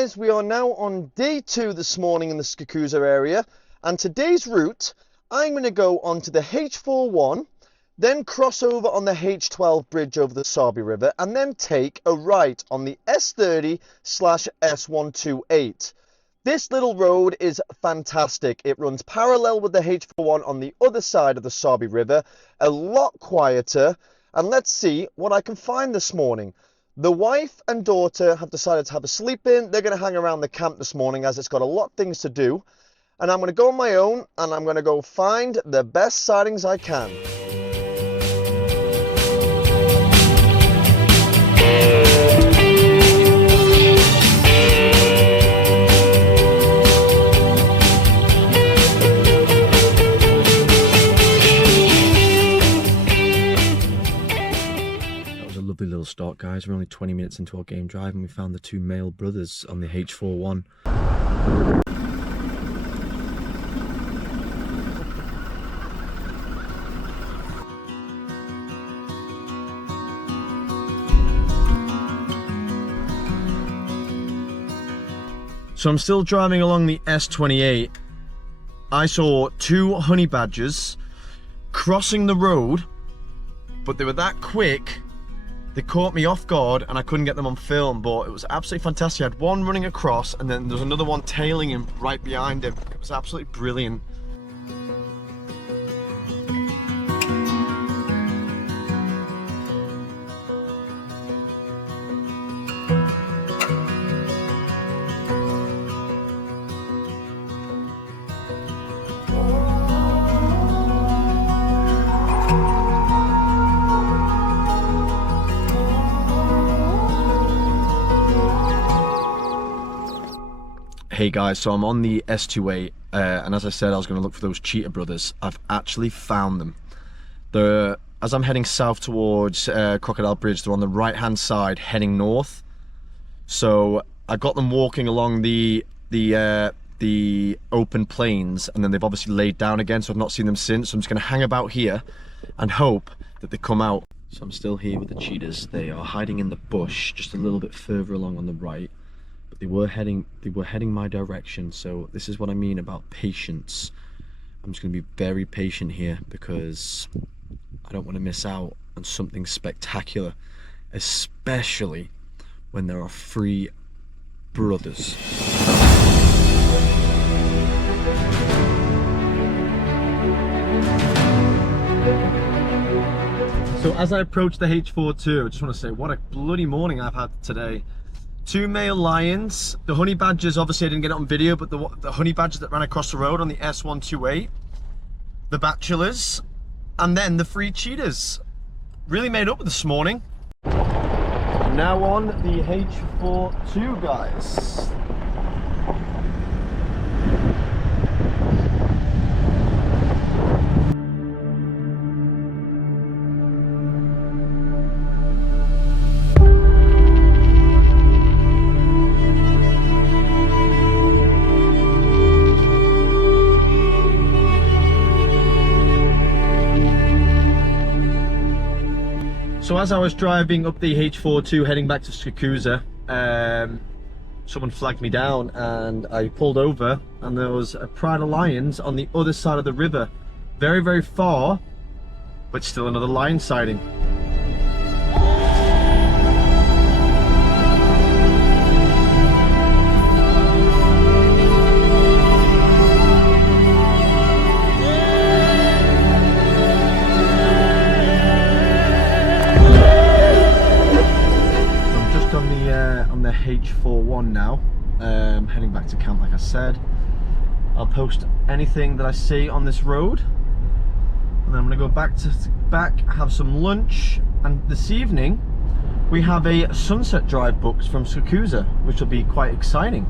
guys, we are now on day 2 this morning in the Skukuza area, and today's route, I'm going to go onto the H41, then cross over on the H12 bridge over the Sabi River, and then take a right on the S30/S128. This little road is fantastic. It runs parallel with the H41 on the other side of the Sabi River, a lot quieter, and let's see what I can find this morning. The wife and daughter have decided to have a sleep in. They're going to hang around the camp this morning as it's got a lot of things to do. And I'm going to go on my own and I'm going to go find the best sightings I can. Little start, guys. We're only 20 minutes into our game drive and we found the 2 male brothers on the H41. So I'm still driving along the S28. I saw 2 honey badgers crossing the road, but they were that quick. They caught me off guard and I couldn't get them on film, but it was absolutely fantastic. I had one running across and then there was another one tailing him right behind him. It was absolutely brilliant. Hey guys, so I'm on the S28 and as I said I was going to look for those cheetah brothers. I've actually found them. As I'm heading south towards Crocodile Bridge, they're on the right hand side heading north. So I got them walking along the open plains and then they've obviously laid down again, so I've not seen them since. So I'm just going to hang about here and hope that they come out. So I'm still here with the cheetahs. They are hiding in the bush just a little bit further along on the right. They were heading my direction, so this is what I mean about patience. I'm just going to be very patient here because I don't want to miss out on something spectacular, especially when there are 3 brothers. So as I approach the H42, I just want to say what a bloody morning I've had today. 2 male lions, the honey badgers, obviously I didn't get it on video, but the honey badgers that ran across the road on the S128, the bachelors, and then the 3 cheetahs. Really made up this morning. Now on the H42, guys. So as I was driving up the H42 heading back to Skukuza, someone flagged me down and I pulled over and there was a pride of lions on the other side of the river. Very, very far, but still another lion sighting. On the H41 now, heading back to camp like I said. I'll post anything that I see on this road and then I'm going to go back, have some lunch, and this evening we have a sunset drive booked from Skukuza, which will be quite exciting.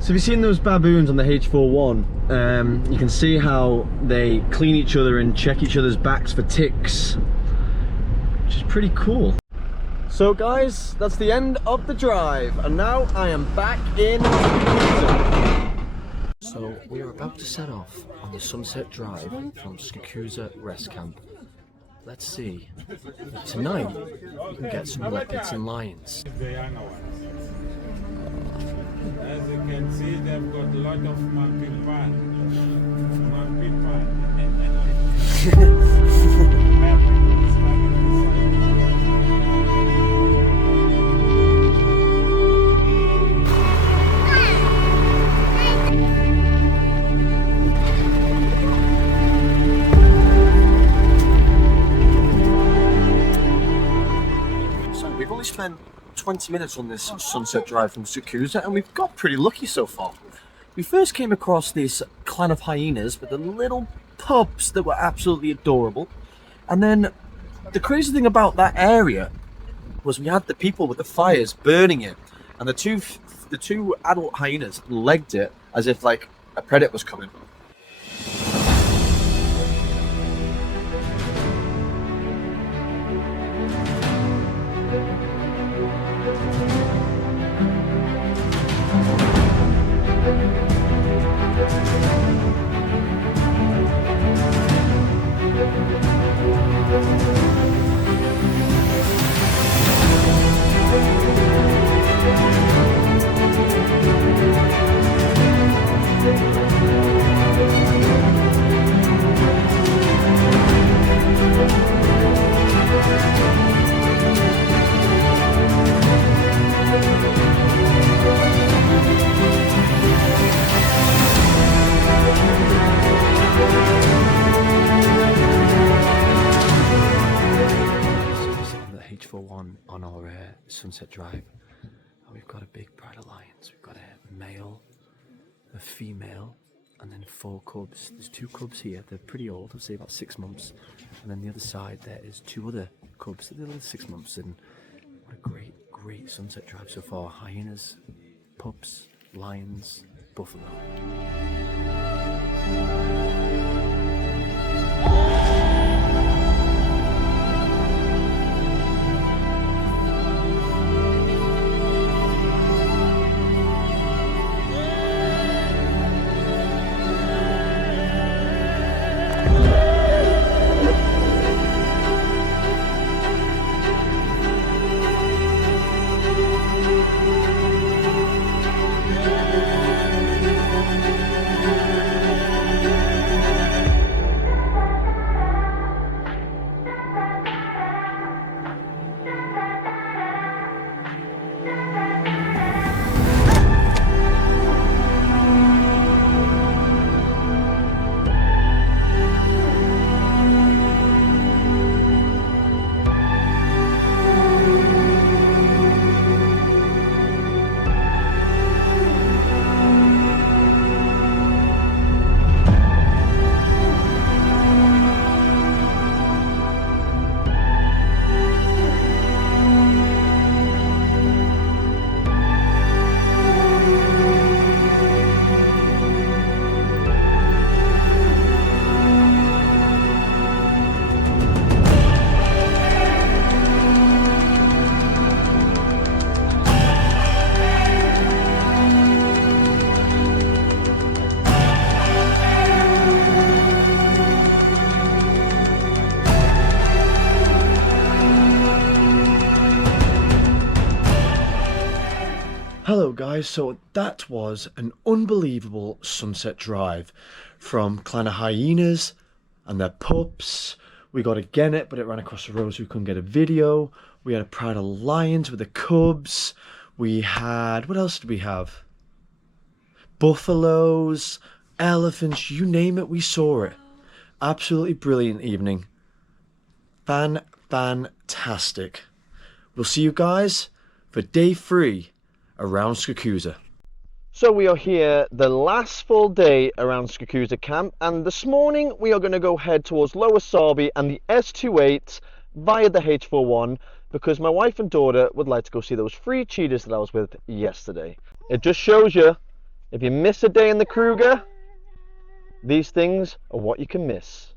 So have you seen those baboons on the H41? You can see how they clean each other and check each other's backs for ticks. pretty cool. So guys, that's the end of the drive, and now I am back in Skukuza. So we are about to set off on the sunset drive from Skukuza Rest Camp. Let's see if tonight we can get some leopards and lions. The younger ones. As you can see, they've got a lot of monkey fun. Monkey fun. We've only spent 20 minutes on this sunset drive from Skukuza, and we've got pretty lucky so far. We first came across this clan of hyenas with the little pups that were absolutely adorable. And then the crazy thing about that area was we had the people with the fires burning it, and the two adult hyenas legged it as if like a predator was coming. On our sunset drive, and we've got a big pride of lions. We've got a male, a female, and then 4 cubs. There's 2 cubs here. They're pretty old, I'd say about 6 months, and then the other side there is 2 other cubs. They're 6 months. And what a great sunset drive so far. Hyenas, pups, lions, buffalo. Hello guys, so that was an unbelievable sunset drive from clan of hyenas and their pups. We got a genet, but it ran across the road so we couldn't get a video. We had a pride of lions with the cubs. We had, what else did we have? Buffaloes, elephants, you name it, we saw it. Absolutely brilliant evening. Fantastic. We'll see you guys for day 3 around Skukuza. So we are here the last full day around Skukuza camp, and this morning we are going to go head towards Lower Sarby and the S28 via the H41 because my wife and daughter would like to go see those 3 cheetahs that I was with yesterday. It just shows you, if you miss a day in the Kruger, these things are what you can miss.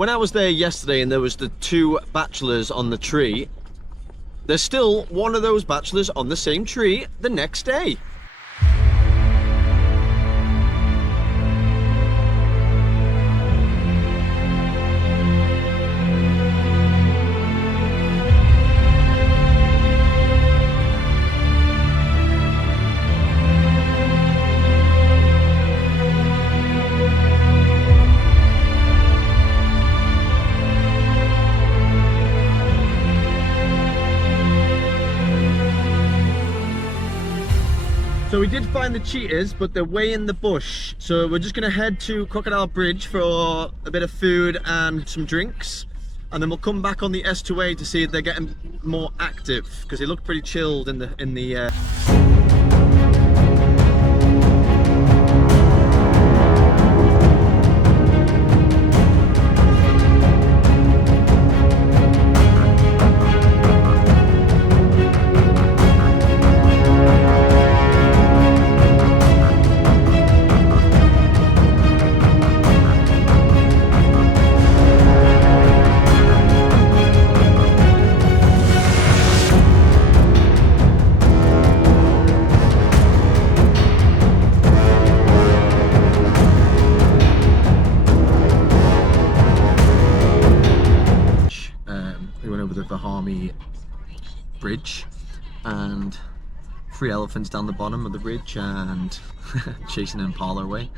when I was there yesterday and there was the 2 bachelors on the tree, there's still one of those bachelors on the same tree the next day. So we did find the cheetahs, but they're way in the bush. So we're just gonna head to Crocodile Bridge for a bit of food and some drinks. And then we'll come back on the S2A to see if they're getting more active, because they look pretty chilled in the bridge and 3 elephants down the bottom of the bridge and chasing an impala away.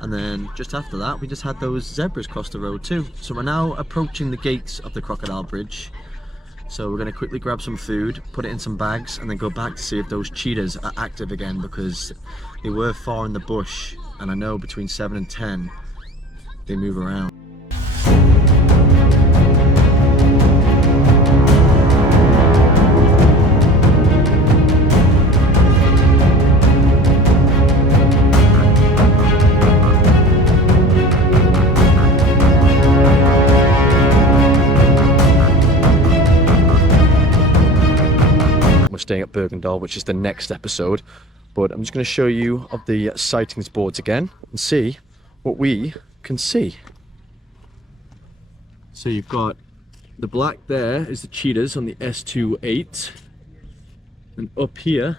And then just after that we just had those zebras cross the road too. So we're now approaching the gates of the Crocodile Bridge. So we're going to quickly grab some food, put it in some bags, and then go back to see if those cheetahs are active again, because they were far in the bush, and I know between 7 and 10 they move around. Staying at Bergendal, which is the next episode, but I'm just going to show you of the sightings boards again and see what we can see. So you've got the black there is the cheetahs on the S28, and up here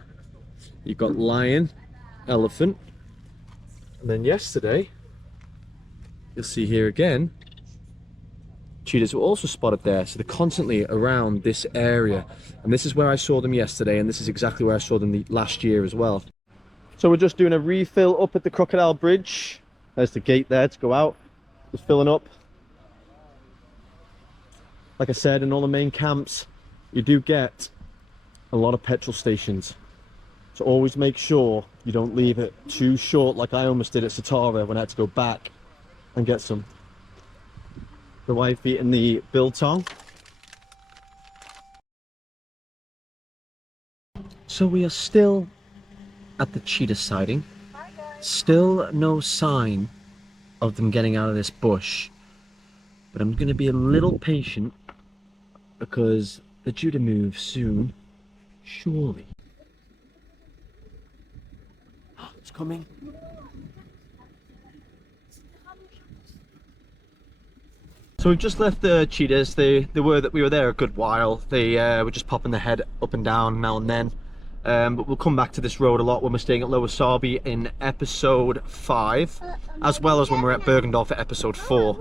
you've got lion, elephant, and then yesterday you'll see here again cheetahs were also spotted there. So they're constantly around this area, and this is where I saw them yesterday, and this is exactly where I saw them last year as well. So we're just doing a refill up at the Crocodile Bridge. There's the gate there to go out, just filling up. Like I said, in all the main camps you do get a lot of petrol stations, so always make sure you don't leave it too short like I almost did at Satara when I had to go back and get some. The wife eating the biltong. So we are still at the cheetah sighting. Still no sign of them getting out of this bush. But I'm going to be a little patient because they're due to move soon. Surely. It's coming. So we've just left the cheetahs. We were there a good while. They were just popping their head up and down now and then. But we'll come back to this road a lot when we're staying at Lower Sarby in episode 5, as well as when we're at Bergendal for episode 4.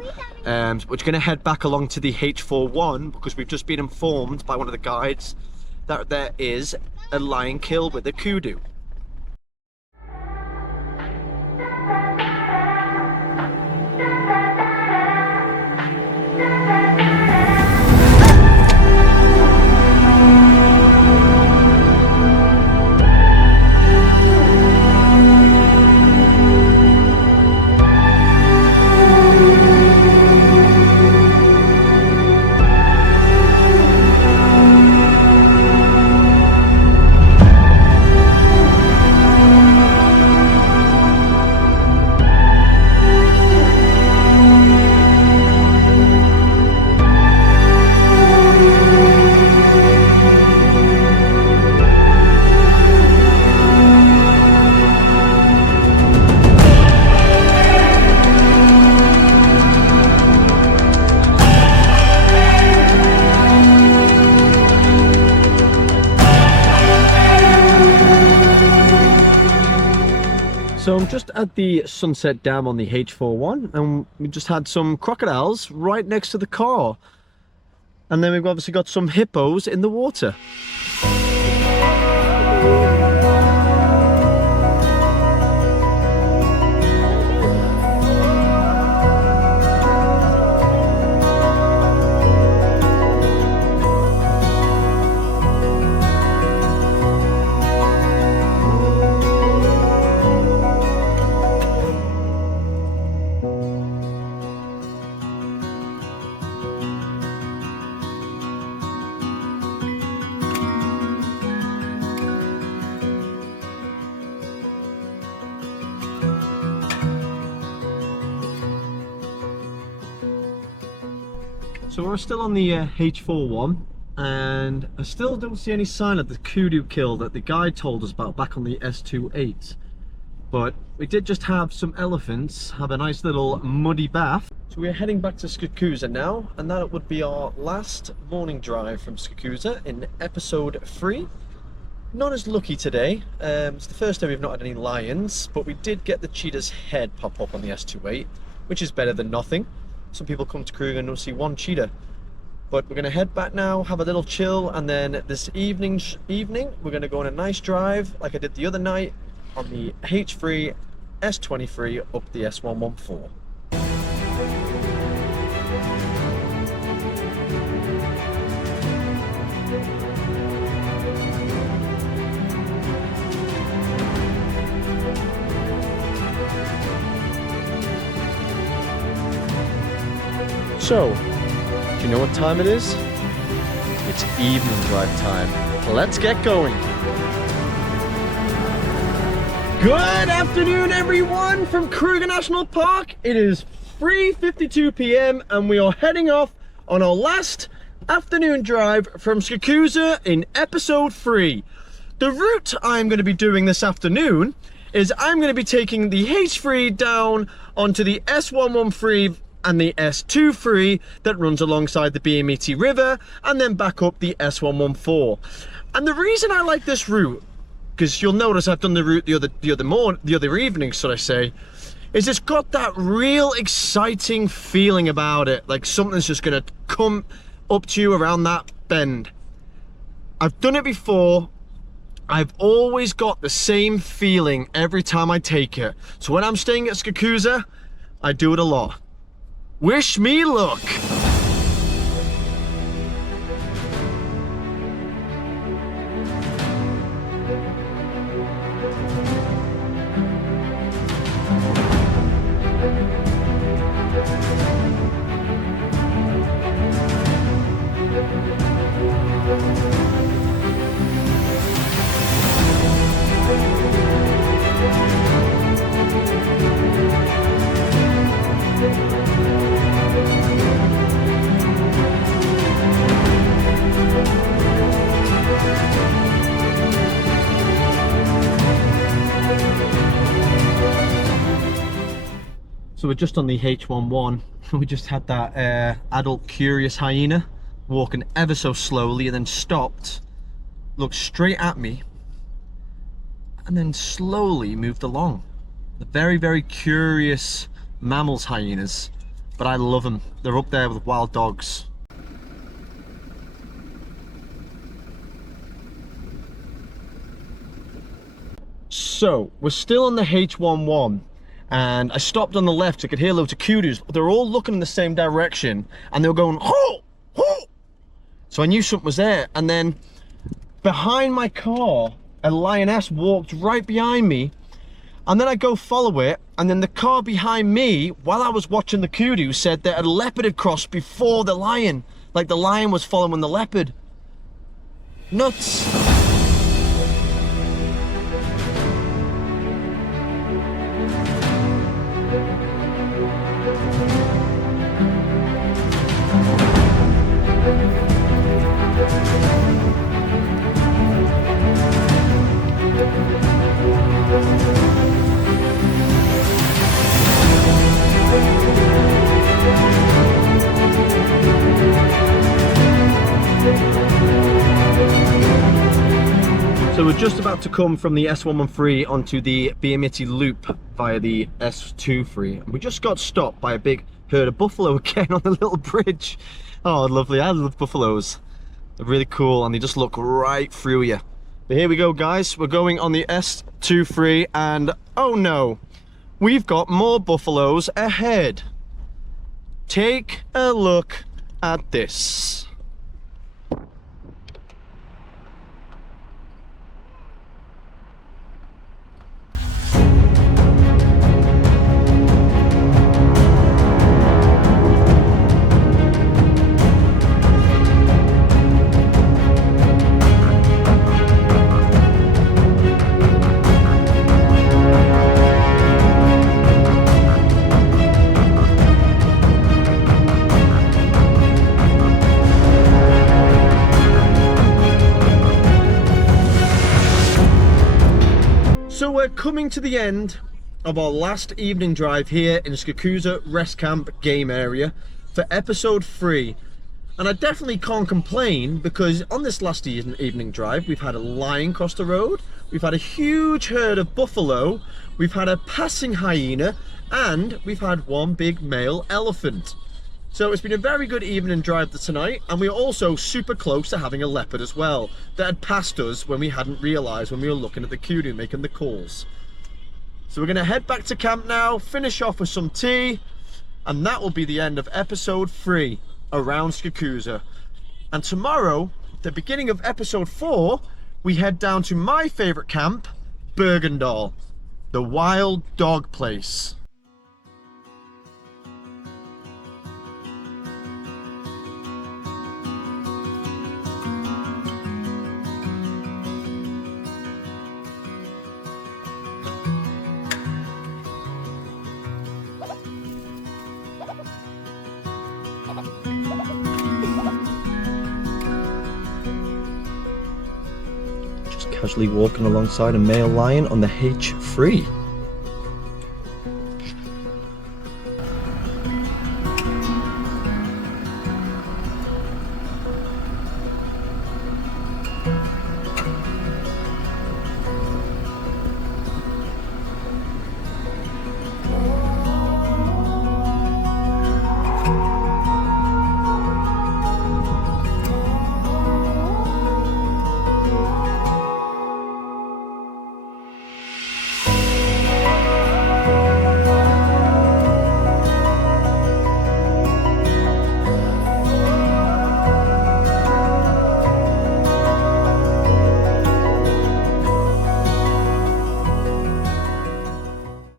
We're going to head back along to the H41 because we've just been informed by one of the guides that there is a lion kill with a kudu. So I'm just at the Sunset Dam on the H41, and we just had some crocodiles right next to the car. And then we've obviously got some hippos in the water. So we're still on the H41, and I still don't see any sign of the kudu kill that the guide told us about back on the S28. But we did just have some elephants have a nice little muddy bath. So we're heading back to Skukuza now, and that would be our last morning drive from Skukuza in episode 3. Not as lucky today. It's the first day we've not had any lions, but we did get the cheetah's head pop up on the S28, which is better than nothing. Some people come to Kruger and don't see one cheetah. But we're going to head back now, have a little chill, and then this evening we're going to go on a nice drive like I did the other night on the H3 S23 up the S114. So, do you know what time it is? It's evening drive time. Let's get going. Good afternoon, everyone, from Kruger National Park. It is 3:52 p.m. and we are heading off on our last afternoon drive from Skukuza in episode 3. The route I'm going to be doing this afternoon is I'm going to be taking the H3 down onto the S113 and the S23 that runs alongside the BMET River, and then back up the S114. And the reason I like this route, because you'll notice I've done the route the other evening, should I say, is it's got that real exciting feeling about it, like something's just gonna come up to you around that bend. I've done it before. I've always got the same feeling every time I take it. So when I'm staying at Skukuza, I do it a lot. Wish me luck. So we're just on the H11. We just had that adult curious hyena walking ever so slowly and then stopped, looked straight at me, and then slowly moved along. The very, very curious mammals hyenas, but I love them. They're up there with wild dogs. So we're still on the H11. And I stopped on the left, I could hear loads of kudus. They're all looking in the same direction, and they were going, ho, ho. So I knew something was there. And then behind my car, a lioness walked right behind me. And then I go follow it, and then the car behind me, while I was watching the kudu, said that a leopard had crossed before the lion. Like the lion was following the leopard. Nuts. So we're just about to come from the S113 onto the Biamiti loop via the S23. We just got stopped by a big herd of buffalo again on the little bridge. Oh, lovely. I love buffaloes. They're really cool and they just look right through you. But here we go, guys. We're going on the S23 and oh no, we've got more buffaloes ahead. Take a look at this. So we're coming to the end of our last evening drive here in Skukuza Rest Camp game area for episode 3. And I definitely can't complain because on this last evening drive we've had a lion cross the road, we've had a huge herd of buffalo, we've had a passing hyena, and we've had one big male elephant. So it's been a very good evening drive tonight, and we're also super close to having a leopard as well that had passed us when we hadn't realised when we were looking at the kudu making the calls. So we're going to head back to camp now, finish off with some tea, and that will be the end of episode 3 around Skukuza. And tomorrow, the beginning of episode 4, we head down to my favourite camp, Bergendal, the wild dog place. Just casually walking alongside a male lion on the H3.